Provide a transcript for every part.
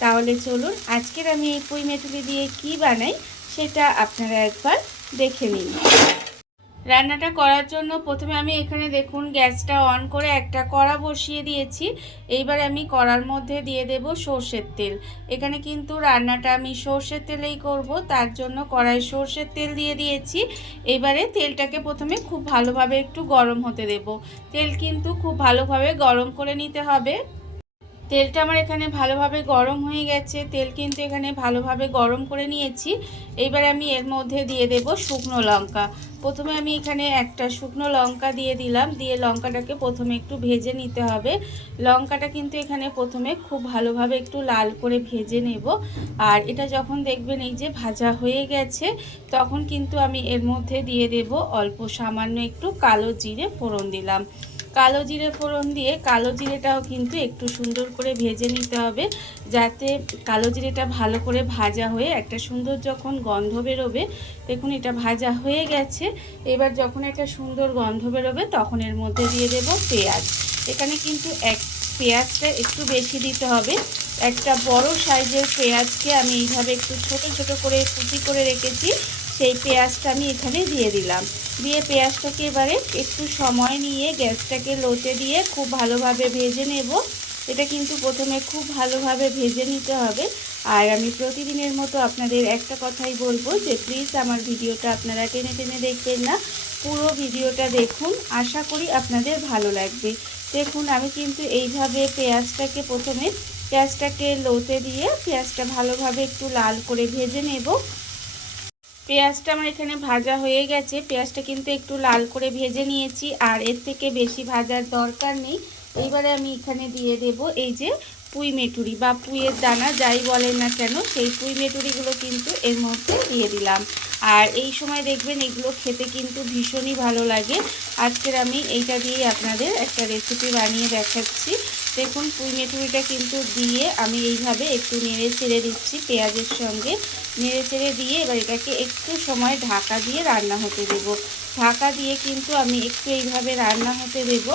তাহলে চলুন আজকের আমি এই পুঁই মেটুলি দিয়ে কি বানাই সেটা আপনারা একবার দেখে নিন। রান্নাটা করার জন্য প্রথমে আমি এখানে দেখুন গ্যাসটা অন করে একটা কড়া বসিয়ে দিয়েছি। এইবার আমি কড়ার মধ্যে দিয়ে দেব সর্ষের তেল। এখানে কিন্তু রান্নাটা আমি সর্ষের তেলেই করব, তার জন্য কড়াই সর্ষের তেল দিয়ে দিয়েছি। এবারে তেলটাকে প্রথমে খুব ভালোভাবে একটু গরম হতে দেব। তেল কিন্তু খুব ভালোভাবে গরম করে নিতে হবে। তেলটা আমার এখানে ভালোভাবে গরম হয়ে গেছে। তেল কিন্তু এখানে ভালোভাবে গরম করে নিয়েছি। এবার আমি এর মধ্যে দিয়ে দেব শুকনো লঙ্কা। প্রথমে আমি এখানে একটা শুকনো লঙ্কা দিয়ে দিলাম। দিয়ে লঙ্কাটাকে প্রথমে একটু ভেজে নিতে হবে। লঙ্কাটা কিন্তু এখানে প্রথমে খুব ভালোভাবে একটু লাল করে ভেজে নেব। আর এটা যখন দেখবেন এই যে ভাজা হয়ে গেছে, তখন কিন্তু আমি এর মধ্যে দিয়ে দেব অল্প সামান্য একটু কালো জিরে ফোড়ন দিলাম। কালো জিরে ফোড়ন দিয়ে, কালো জিরেটাও কিন্তু একটু সুন্দর করে ভেজে নিতে হবে, যাতে কালো জিরেটা ভালো করে ভাজা হয়ে, একটা সুন্দর যখন গন্ধ বেরোবে, দেখুন এটা ভাজা হয়ে গেছে, এবার যখন একটা সুন্দর গন্ধ বেরোবে, তখন এর মধ্যে দিয়ে দেব পেঁয়াজ। এখানে কিন্তু এক, পেঁয়াজটা একটু বেশি দিতে হবে, একটা বড় সাইজের পেঁয়াজকে আমি এইভাবে একটু ছোট ছোট করে কুচি করে রেখেছি সেই পেঁয়াজটা আমি এখানে দিয়ে দিলাম। দিয়ে পেঁয়াজটাকে এবারে একটু সময় নিয়ে গ্যাসটাকে লোতে দিয়ে খুব ভালোভাবে ভেজে নেব। এটা কিন্তু প্রথমে খুব ভালোভাবে ভেজে নিতে হবে। আর আমি প্রতিদিনের মতো আপনাদের একটা কথাই বলব যে প্লিজ আমার ভিডিওটা আপনারা টেনে টেনে দেখবেন না। পুরো ভিডিওটা দেখুন। আশা করি আপনাদের ভালো লাগবে। দেখুন, আমি কিন্তু এইভাবে পেঁয়াজটাকে প্রথমে, পেঁয়াজটাকে লোতে দিয়ে পেঁয়াজটা ভালোভাবে একটু লাল করে ভেজে নেব। পেঁয়াজটা আমার এখানে ভাজা হয়ে গেছে। পেঁয়াজটা কিন্তু একটু লাল করে ভেজে নিয়েছি, আর এর থেকে বেশি ভাজার দরকার নেই। এইবারে আমি এখানে দিয়ে দেব এই যে পুঁই মেটুরি বা পুঁইয়ের দানা, যাই বলেন না কেন, সেই পুঁই মেটুরিগুলো কিন্তু এর মধ্যে দিয়ে দিলাম। আর এই সময় দেখবেন এগুলো খেতে কিন্তু ভীষণই ভালো লাগে। আজকের আমি এইটা দিয়েই আপনাদের একটা রেসিপি বানিয়ে দেখাচ্ছি। দেখুন, পুঁই মেটুরিটা কিন্তু দিয়ে আমি এইভাবে একটু নেড়ে ছেড়ে দিচ্ছি পেঁয়াজের সঙ্গে। নেড়ে ছেড়ে দিয়ে এবার এটাকে একটু সময় ঢাকা দিয়ে রান্না হতে দেব। ঢাকা দিয়ে কিন্তু আমি একটু এইভাবে রান্না হতে দেব।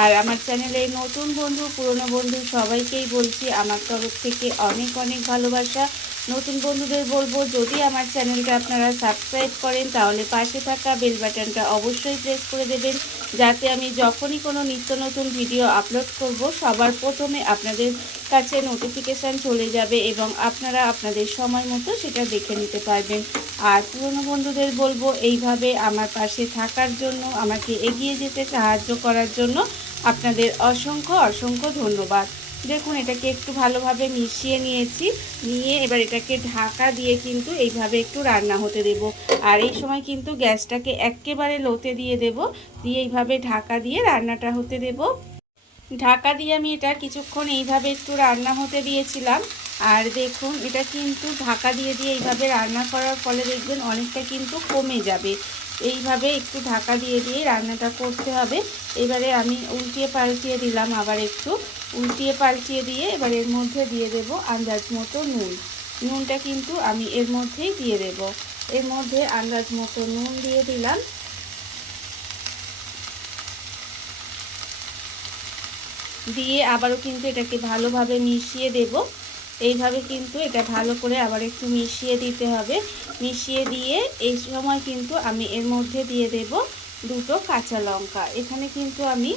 আর আমার চ্যানেলে নতুন বন্ধু, পুরনো বন্ধু সবাইকেই বলছি, আমার তরফ থেকে অনেক অনেক ভালোবাসা। নতুন বন্ধুদের বলব, যদি আমার চ্যানেলটা আপনারা সাবস্ক্রাইব করেন, তাহলে পাশে থাকা বেল বাটনটা অবশ্যই প্রেস করে দেবেন। যাতে আমি যখনই কোনো নিত্য নতুন ভিডিও আপলোড করব, সবার প্রথমে আপনাদের কাছে নোটিফিকেশান চলে যাবে এবং আপনারা আপনাদের সময় মতো সেটা দেখে নিতে পারবেন। আর পুরনো বন্ধুদের বলব, এইভাবে আমার পাশে থাকার জন্য, আমাকে এগিয়ে যেতে সাহায্য করার জন্য আপনাদের অসংখ্য অসংখ্য ধন্যবাদ। দেখুন, এটাকে একটু ভালোভাবে মিশিয়ে নিয়েছি। নিয়ে এবার এটাকে ঢাকা দিয়ে কিন্তু এইভাবে একটু রান্না হতে দেব। আর এই সময় কিন্তু গ্যাসটাকে একেবারে লোতে দিয়ে দেব। দিয়ে এইভাবে ঢাকা দিয়ে রান্নাটা হতে দেব। ঢাকা দিয়ে আমি এটা কিছুক্ষণ এইভাবে একটু রান্না হতে দিয়েছিলাম। আর দেখুন, এটা কিন্তু ঢাকা দিয়ে দিয়ে এইভাবে রান্না করার ফলে দেখবেন অনেকটা কিন্তু কমে যাবে। এইভাবে একটু ঢাকা দিয়ে দিয়ে রান্নাটা করতে হবে। এবারে আমি উল্টিয়ে পাল্টিয়ে দিলাম আবার একটু। উল্টিয়ে পাল্টিয়ে দিয়ে এবার এর মধ্যে দিয়ে দেব আন্দাজ মতো নুন। নুনটা কিন্তু আমি এর মধ্যেই দিয়ে দেব। এর মধ্যে আন্দাজ মতো নুন দিয়ে দিলাম। দিয়ে আবারও কিন্তু এটাকে ভালোভাবে মিশিয়ে দেব। এইভাবে কিন্তু এটা ভালো করে আবার একটু মিশিয়ে দিতে হবে। মিশিয়ে দিয়ে এই সময় কিন্তু আমি এর মধ্যে দিয়ে দেব দুটো কাঁচা লঙ্কা। এখানে কিন্তু আমি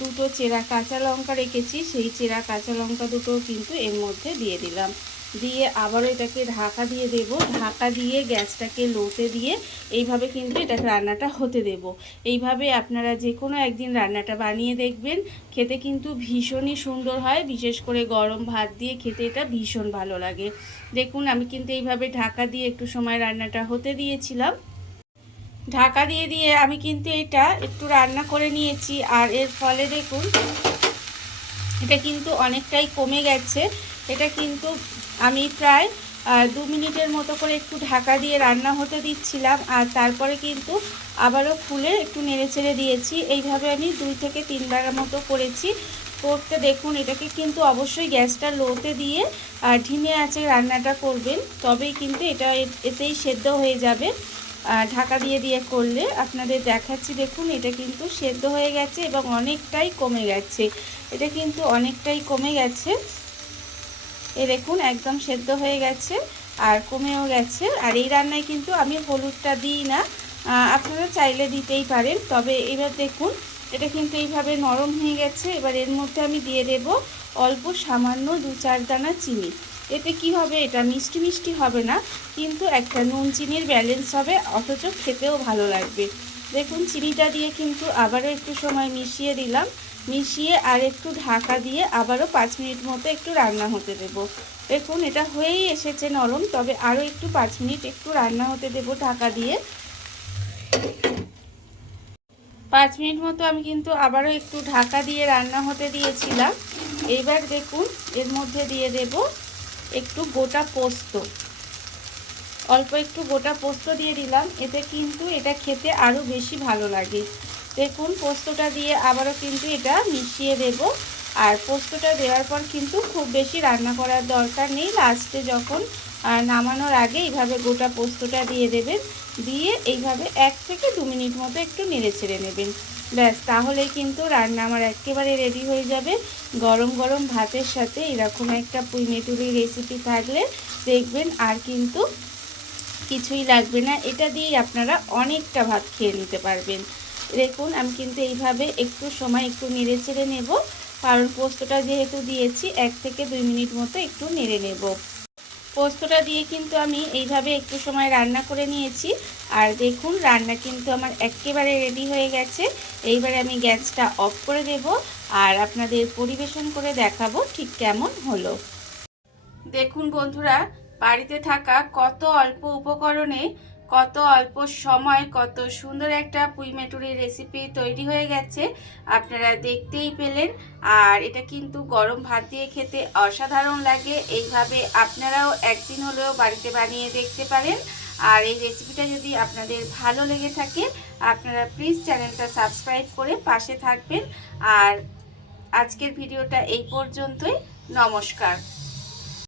দুটো চেরা কাঁচা লঙ্কা রেখেছি। সেই চেরা কাঁচা লঙ্কা দুটো কিন্তু এর মধ্যে দিয়ে দিলাম। দিয়ে আবারও এটাকে ঢাকা দিয়ে দেব। ঢাকা দিয়ে গ্যাসটাকে লোতে দিয়ে এইভাবে কিন্তু এটা রান্নাটা হতে দেব। এইভাবে আপনারা যে কোনো একদিন রান্নাটা বানিয়ে দেখবেন। খেতে কিন্তু ভীষণই সুন্দর হয়। বিশেষ করে গরম ভাত দিয়ে খেতে এটা ভীষণ ভালো লাগে। দেখুন, আমি কিন্তু এইভাবে ঢাকা দিয়ে একটু সময় রান্নাটা হতে দিয়েছিলাম। ঢাকা দিয়ে দিয়ে আমি কিন্তু এটা একটু রান্না করে নিয়েছি। আর এর ফলে দেখুন, এটা কিন্তু অনেকটাই কমে গেছে। এটা কিন্তু আমি প্রায় দু মিনিটের মতো করে একটু ঢাকা দিয়ে রান্না হতে দিচ্ছিলাম আর তারপরে কিন্তু আবারও খুলে একটু নেড়ে ছেড়ে দিয়েছি। এইভাবে আমি দুই থেকে তিনবার মতো করেছি। করতে দেখুন, এটাকে কিন্তু অবশ্যই গ্যাসটা লোতে দিয়ে ঢিমে আছে রান্নাটা করবেন, তবেই কিন্তু এটা এতেই সেদ্ধ হয়ে যাবে। ঢাকা দিয়ে দিয়ে করলে আপনাদের দেখাচ্ছি, দেখুন এটা কিন্তু সেদ্ধ হয়ে গেছে এবং অনেকটাই কমে গেছে। এটা কিন্তু অনেকটাই কমে গেছে। এ দেখুন, একদম সেদ্ধ হয়ে গেছে আর কমেও গেছে। আর এই রান্নায় কিন্তু আমি হলুদটা দিই না। আপনারা চাইলে দিতেই পারেন। তবে এবার দেখুন, এটা কিন্তু এইভাবে নরম হয়ে গেছে। এবার এর মধ্যে আমি দিয়ে দেব অল্প সামান্য দু চার দানা চিনি। এতে কি হবে? এটা মিষ্টি মিষ্টি হবে না, কিন্তু একটা নুন চিনির ব্যালেন্স হবে, অথচ খেতেও ভালো লাগবে। দেখুন, চিনিটা দিয়ে কিন্তু আবারও একটু সময় মিশিয়ে দিলাম। মিশিয়ে আর একটু ঢাকা দিয়ে আবারও পাঁচ মিনিট মতো একটু রান্না হতে দেব। দেখুন, এটা হয়েই এসেছে নরম, তবে আরও একটু পাঁচ মিনিট একটু রান্না হতে দেব ঢাকা দিয়ে। পাঁচ মিনিট মতো আমি কিন্তু আবারও একটু ঢাকা দিয়ে রান্না হতে দিয়েছিলাম। এইবার দেখুন, এর মধ্যে দিয়ে দেব একটু গোটা পোস্ত। অল্প একটু গোটা পোস্ত দিয়ে দিলাম, এতে কিন্তু এটা খেতে আরও বেশি ভালো লাগে। দেখুন, পোস্তটা দিয়ে আবারও কিন্তু এটা মিশিয়ে দেব। আর পোস্তটা দেওয়ার পর কিন্তু খুব বেশি রান্না করার দরকার নেই। লাস্টে যখন নামানোর আগে এইভাবে গোটা পোস্তটা দিয়ে দেবেন। দিয়ে এইভাবে এক থেকে দু মিনিট মতো একটু নেড়ে ছেড়ে নেবেন। ব্যাস, তাহলেই কিন্তু রান্না আমার একেবারে রেডি হয়ে যাবে। গরম গরম ভাতের সাথে এরকম একটা পুঁই মেটুরি রেসিপি থাকলে দেখবেন আর কিন্তু কিছুই লাগবে না। এটা দিয়েই আপনারা অনেকটা ভাত খেয়ে নিতে পারবেন। দেখুন, আমি কিন্তু এইভাবে একটু সময় একটু নেড়ে চেড়ে নেব। কারণ পোস্তটা যেহেতু দিয়েছি, এক থেকে দুই মিনিট মতো একটু নেড়ে নেব। পোস্তটা দিয়ে কিন্তু আমি এইভাবে একটু সময় রান্না করে নিয়েছি। আর দেখুন, রান্না কিন্তু আমার একেবারে রেডি হয়ে গেছে। এইবারে আমি গ্যাসটা অফ করে দেব আর আপনাদের পরিবেশন করে দেখাবো ঠিক কেমন হলো। দেখুন বন্ধুরা, বাড়িতে থাকা কত অল্প উপকরণে কত অল্প সময়, কত সুন্দর একটা পুঁইমেটুরির রেসিপি তৈরি হয়ে গেছে, আপনারা দেখতেই পেলেন। আর এটা কিন্তু গরম ভাত দিয়ে খেতে অসাধারণ লাগে, এইভাবে আপনারাও একদিন হলেও বাড়িতে বানিয়ে দেখতে পারেন। আর এই রেসিপিটা যদি আপনাদের ভালো লেগে থাকে, আপনারা প্লিজ চ্যানেলটা সাবস্ক্রাইব করে পাশে থাকবেন। আর আজকের ভিডিওটা এই পর্যন্তই, নমস্কার।